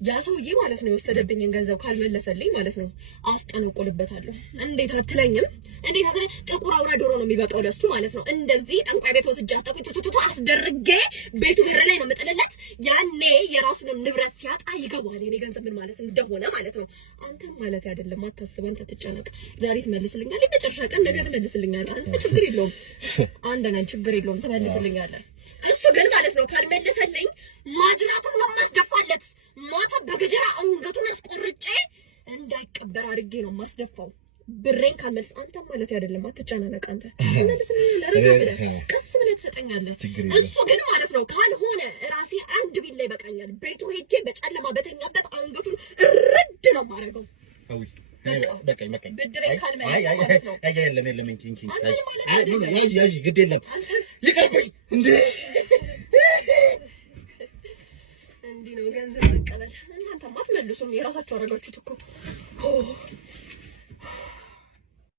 ያ ሰውዬ ማለት ነው የወሰደብኝን ገንዘብ ካልመለሰልኝ ማለት ነው አስጠነቁልበታለሁ። እንዴት አትለኝም? ጥቁር አውራ ዶሮ ነው የሚበቃው ለሱ ማለት ነው። እንደዚህ ጠንቋይ ቤት ወስጄ አስደርጌ ቤቱ በር ላይ ነው የምጥልለት። ያኔ የራሱን ንብረት ሲያጣ ይገባዋል የኔ ገንዘብ ምን ማለት እንደሆነ ማለት ነው። አንተም ማለት አይደለም አታስብ፣ አንተ ትጨነቅ። ዛሬ ትመልስልኛለህ፣ መጨረሻ ቀን ነገ ትመልስልኛለህ። አንተ ችግር የለውም ችግር የለውም ትመልስልኛለህ። እሱ ግን ማለት ነው ካልመለሰልኝ ማጅራቱን ነው ማስደፋለት። ማታ በገጀራ አንገቱን አስቆርጬ እንዳይቀበር አድርጌ ነው ማስደፋው። ብሬን ካልመልስ አንተ ማለት አይደለም አትጨናነቅ። አንተ መልስልኝ፣ ለረጋ ብለህ ቀስ ብለህ ትሰጠኛለህ። እሱ ግን ማለት ነው ካልሆነ ራሴ አንድ ቢላ ይበቃኛል። ቤቱ ሄጄ በጨለማ በተኛበት አንገቱን እርድ ነው ማረገው። በቃኝ ብድሬን ካልመለስ ማለት ነው። የለም እንኪ ግድ የለም ይቅርብኝ። እንዲህ ነው ገንዘብ መቀበል። እናንተማ አትመልሱም፣ የራሳችሁ አደረጋችሁት እኮ።